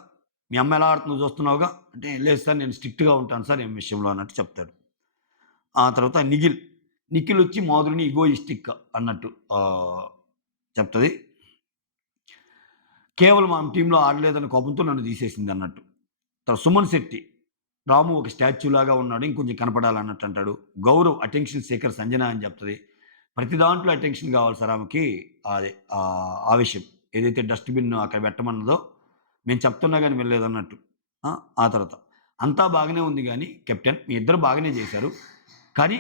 మీ అమ్మ ఎలా ఆడుతుందో చూస్తున్నావుగా, అంటే లేదు సార్ నేను స్ట్రిక్ట్‌గా ఉంటాను సార్ ఈ విషయంలో అన్నట్టు చెప్తాడు. ఆ తర్వాత నిఖిల్ వచ్చి మాధురిని ఇగోయిస్టిక్ అన్నట్టు చెప్తది. కేవలం ఆమె టీమ్‌లో ఆడలేదన్న కోపంతో నన్ను తీసేసిందన్నట్టు. తర్వాత సుమన్ శెట్టి, రాము ఒక స్టాచ్యూ లాగా ఉన్నాడు. ఇంకొంచెం కనపడాలన్నట్టు అంటాడు. గౌరవ్ అటెన్షన్ సీకర్ సంజన అని చెప్తది. ప్రతి దాంట్లో అటెన్షన్ కావాలి సార్ ఆమెకి. అదే ఆ విషయం. ఏదైతే డస్ట్‌బిన్ అక్కడ పెట్టమన్నదో, మేము చెప్తున్నా గాని వినలేదన్నట్టు. ఆ! ఆ తర్వాత అంతా బాగానే ఉంది గానీ కెప్టెన్ మీ ఇద్దరు బాగానే చేశారు. కానీ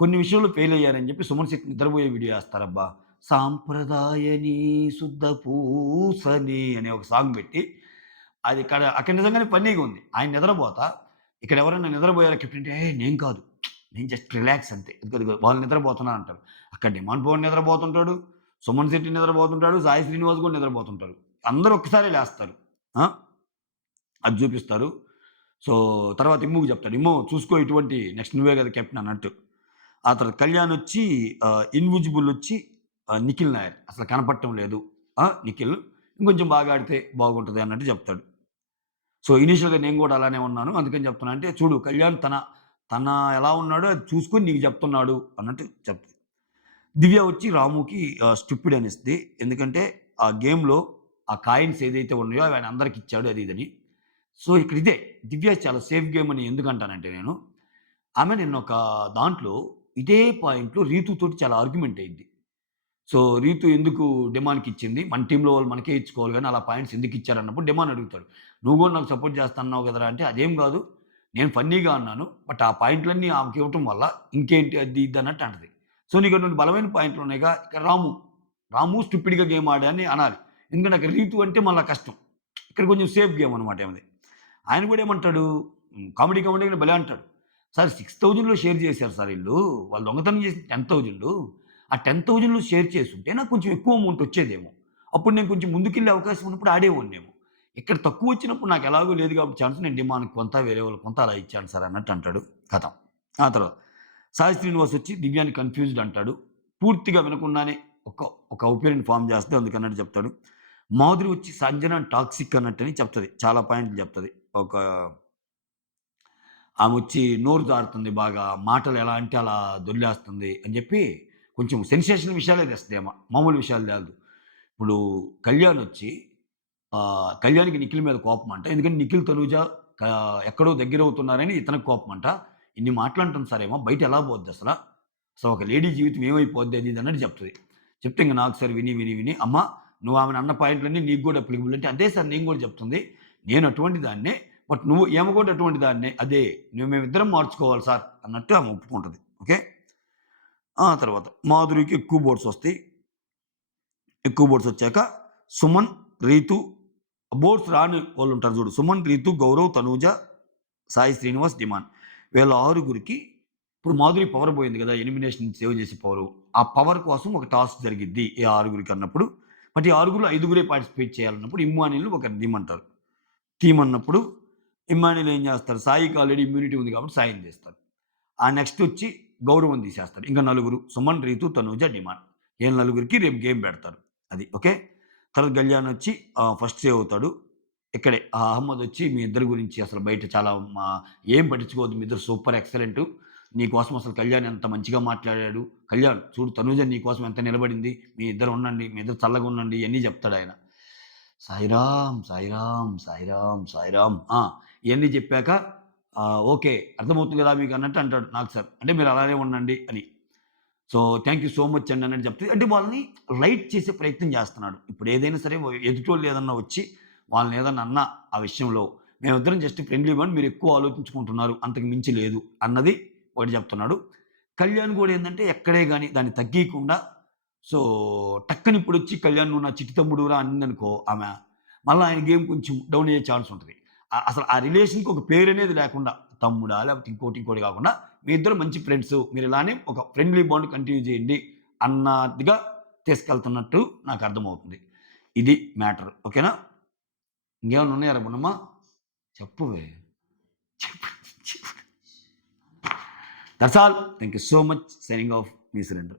కొన్ని విషయాల్లో ఫెయిల్ అయ్యారని చెప్పి సుమన్ శెట్టి నిద్రపోయే వీడియో ఏస్తారబ్బా! సాంప్రదాయని శుద్ధ పూసని అనే ఒక సాంగ్ పెట్టి అది అక్కడ నిజంగానే ఫన్నీగా ఉంది. ఆయన నిద్రపోతా ఇక్కడ ఎవరైనా నిద్రపోయారా కెప్టెన్ అంటే, "ఏహ్! నేను కాదు. నేను జస్ట్ రిలాక్స్ అంతే. ఇదిగో వాళ్ళు నిద్రపోతున్నారు" అంటారు. అక్కడ డిమాండ్ పవన్ నిద్రపోతుంటాడు. సుమన్ శెట్టి నిద్రపోతుంటాడు. సాయి శ్రీనివాస్ కూడా నిద్రపోతుంటారు. అందరూ ఒక్కసారే లేస్తారు. ఆ! అది చూపిస్తారు. సో, తర్వాత ఇమ్ముకి చెప్తాడు. "ఇమ్ము చూసుకో ఇటువంటి నెక్స్ట్ నువ్వే కదా కెప్టెన్" అన్నట్టు. ఆ తర్వాత కళ్యాణొచ్చి ఇన్విజిబుల్ వచ్చి నిఖిల్ నాయర్ అసలు కనపడటం లేదు. నిఖిల్ ఇంకొంచెం బాగా ఆడితే బాగుంటది అన్నట్టు చెప్తాడు. సో, ఇనీషియల్‌గా నేను గూడా అలానే ఉన్నాను. అందుకని చెప్తున్నా. అంటే చూడు కళ్యాణ్ తన ఎలా ఉన్నాడో అది చూసుకొని నీకు చెప్తున్నాడు అన్నట్టు చెప్తది. దివ్య వచ్చి రాముకి స్టూపిడ్ అనిస్తది. ఎందుకంటే ఆ గేమ్‌లో ఆ కాయిన్స్ ఏదైతే ఉన్నాయో అవి ఆయన అందరికి ఇచ్చాడు అది ఇదని. సో, ఇక్కడ ఇదే దివ్య చాలా సేఫ్ గేమ్ అని ఎందుకంటానంటే నేను, ఆమె నిన్న ఒక దాంట్లో ఇదే పాయింట్‌లో రీతూతోటి చాలా ఆర్గ్యుమెంట్ అయింది. సో రీతు ఎందుకు డిమాండ్కి ఇచ్చింది? మన టీంలో వాళ్ళు మనకే ఇచ్చుకోవాలి గానీ అలా పాయింట్స్ ఎందుకు ఇచ్చారన్నప్పుడు డిమాండ్ అడుగుతాడు. "నువ్వు గూడా నాకు సపోర్ట్ చేస్తన్నావు కదరా!" అంటే "అదేం గాదు. నేను ఫన్నీగా అన్నాను. బట్ ఆ పాయింట్‌లన్నీ ఆమెకివ్వటం వల్ల ఇంకేంటి అది ఇది" అన్నట్టు అంటది. సో నీకు అటువంటి బలమైన పాయింట్లు ఉన్నాయిగా. ఇక్కడ రాము స్టూపిడ్‌గా గేమ్ ఆడాడని అనాలి. ఎందుకంటే అక్కడ రీతు అంటే మళ్ళా కష్టం. ఇక్కడ కొంచెం సేఫ్ గేమ్ అనమాట ఆమెది. ఆయన గూడా ఏమంటాడు కామెడీగా భలే అంటాడు. "సార్ 6000లో షేర్ చేశారు సార్ ఈళ్ళు. వాళ్ళు దొంగతనం చేసింది 10,000 ఆ 10,000లో షేర్ చేసుంటే నాకు కొంచెం ఎక్కువ అమౌంట్ వచ్చేదేమో. అప్పుడు నేను కొంచెం ముందుకెళ్ళే అవకాశం ఉన్నప్పుడు ఆడేవాడినేమో. ఇక్కడ తక్కువ వచ్చినప్పుడు నాకు ఎలాగో లేదు కాబట్టి ఛాన్స్ నేను డిమాండ్‌కి కొంత వేరే వాళ్ళకి కొంత అలా ఇచ్చాను సార్" అన్నట్టు అంటాడు. ఖతం. ఆ తర్వాత సాయి శ్రీనివాస్ వచ్చి దివ్యాని కన్‌ఫ్యూజ్డ్ అంటాడు. పూర్తిగా వినకుండానే ఒక ఒక ఒపీనియన్ ఫార్మ్ చేస్తే అందుకన్నట్టు చెప్తాడు. మాధురి వచ్చి సంజన టాక్సిక్ అన్నట్టని చెప్తది. చాలా పాయింట్లు చెప్తది. ఒక ఆమొచ్చి నోరు జారుతుంది బాగా. మాటలు ఎలా అంటే అలా దొర్లేస్తుంది అని చెప్పి కొంచెం సెన్సేషనల్ విషయాలే తెస్తది ఆమ. మామూలు విషయాలు తేలదు. ఇప్పుడు కళ్యాణొచ్చి కళ్యాణ్‌కి నిఖిల్ మీద కోపమంట. ఎందుకంటే నిఖిల్, తనూజ ఎక్కడో దగ్గరవుతున్నారని ఇతనికి కోపమంట. ఇన్ని మాటలంటుంది సారేమో బయట ఎలా పోద్దసల? అసలు ఒక లేడీ జీవితం ఏమైపోద్ది అది ఇది అన్నట్టు చెప్తది. చెప్తే ఇంక నాకు సార్ విని అమ్మ నువ్వు ఆమెను అన్న పాయింట్‌లన్నీ నీకు గూడా అప్లికబుల్ అంటే అదే సార్ నేను గూడా చెప్తుంది. నేను అటువంటి దాన్నే. బట్ ఈమె కూడా అటువంటి దాన్నే. అదే మేమిద్దరం మార్చుకోవాలి సార్ అన్నట్టు ఆమె ఒప్పుకుంటది. ఓకే. ఆ తర్వాత మాధురికి ఎక్కువ బోర్డ్స్ వస్తాయి. ఎక్కువ బోర్డ్స్ వచ్చాక సుమన్, రీతు బోర్డ్స్ రాని వాళ్ళుంటారు చూడు. సుమన్, రీతు, గౌరవ్, తనూజ, సాయి శ్రీనివాస్, డిమాండ్. వీళ్ళ ఆరుగురికి ఇప్పుడు మాధురి పవర్ పోయింది కదా! ఎలిమినేషన్ సేవ్ చేసే పవరు. ఆ పవర్ కోసం ఒక టాస్క్ జరిగిద్ది ఈ ఆరుగురికి అన్నప్పుడు. బట్ ఈ ఆరుగురిలో ఐదుగురే పార్టిసిపేట్ చేయాలన్నప్పుడు ఇమ్మాన్యుల్‌ని ఒకరిని దిమంటారు. టీమ్ అన్నప్పుడు ఇమ్మాన్యుల్ ఏం చేస్తారు? సాయికి ఆల్రెడీ ఇమ్యూనిటీ ఉంది కాబట్టి సాయిని తీస్తారు. ఆ నెక్స్ట్ వచ్చి గౌరవం తీసేస్తాడు. ఇంకా నలుగురు సుమన్, రీతు, తనూజ, డిమాండ్. ఈళ్ళ నలుగురికి రేపు గేమ్ పెడతారు. అది. ఓకే. తర్వాత కళ్యాణ్ వచ్చి ఫస్ట్ సేవ్ అవుతాడు. ఇక్కడే అహ్మద్ వచ్చి మీ ఇద్దరి గురించి అసలు బయట చాలా ఏం పట్టించుకోవద్దు. మీ ఇద్దరు సూపర్ ఎక్సలెంటు. నీకోసం అసలు కళ్యాణ్ ఎంత మంచిగా మాట్లాడాడు. కళ్యాణ్ చూడు తనూజ నీకోసం ఎంత నిలబడింది. మీ ఇద్దరు ఉండండి. మీ ఇద్దరు చల్లగా ఉండండి. ఇయన్నీ చెప్తాడాయన. సాయిరామ్, సాయిరామ్, సాయిరామ్, సాయిరామ్. ఇయన్నీ చెప్పాక ఓకే. అర్థమవుతుంది గదా! మీకన్నట్టు అంటాడు. నాకు సార్. అంటే మీరు అలానే ఉండండి అని. So, thank you so much అండి అన్నట్టు చెప్తే అంటే వాళ్ళని లైట్ చేసే ప్రయత్నం చేస్తున్నాడు. ఇప్పుడు ఏదైనా సరే ఎదుటోళ్ళు ఏదన్నా వచ్చి వాళ్ళని ఏదన్నా అన్నా ఆ విషయంలో మేమిద్దరం జస్ట్ ఫ్రెండ్లీ బండ్ మీరెక్కువ ఆలోచించుకుంటున్నారు. అంతకు మించి లేదు అన్నది ఒకటి చెప్తున్నాడు. కళ్యాణ్ గూడా ఏందంటే ఎక్కడే గాని దాన్ని తగ్గీయకుండా సో, టక్కని ఇప్పుడొచ్చి కళ్యాణ్ నువ్వు నా చిట్టి తమ్ముడురా అనిందనుకో ఆమె, మళ్ళా ఆయన గేమ్ కొంచెం డౌన్ అయ్యే ఛాన్స్ ఉంటది. అసలు ఆ రిలేషన్‌కి ఒక పేరనేది లేకుండా తమ్ముడా లేకపోతే ఇంకోటి కాకుండా మీ ఇద్దరు మంచి ఫ్రెండ్సు. మీరు ఇలానే ఒక ఫ్రెండ్లీ బాండ్ కంటిన్యూ చేయండి అన్నట్టుగా తీసుకెళ్తున్నట్టు నాకు అర్థమవుతుంది. ఇది మ్యాటర్. ఓకేనా? ఇంకేమన్నా ఉన్నాయారా బున్నమ్మ? చెప్పువే. చెప్పు. చెప్పు. That's all. Thank you so much. Signing off. Me Surendra.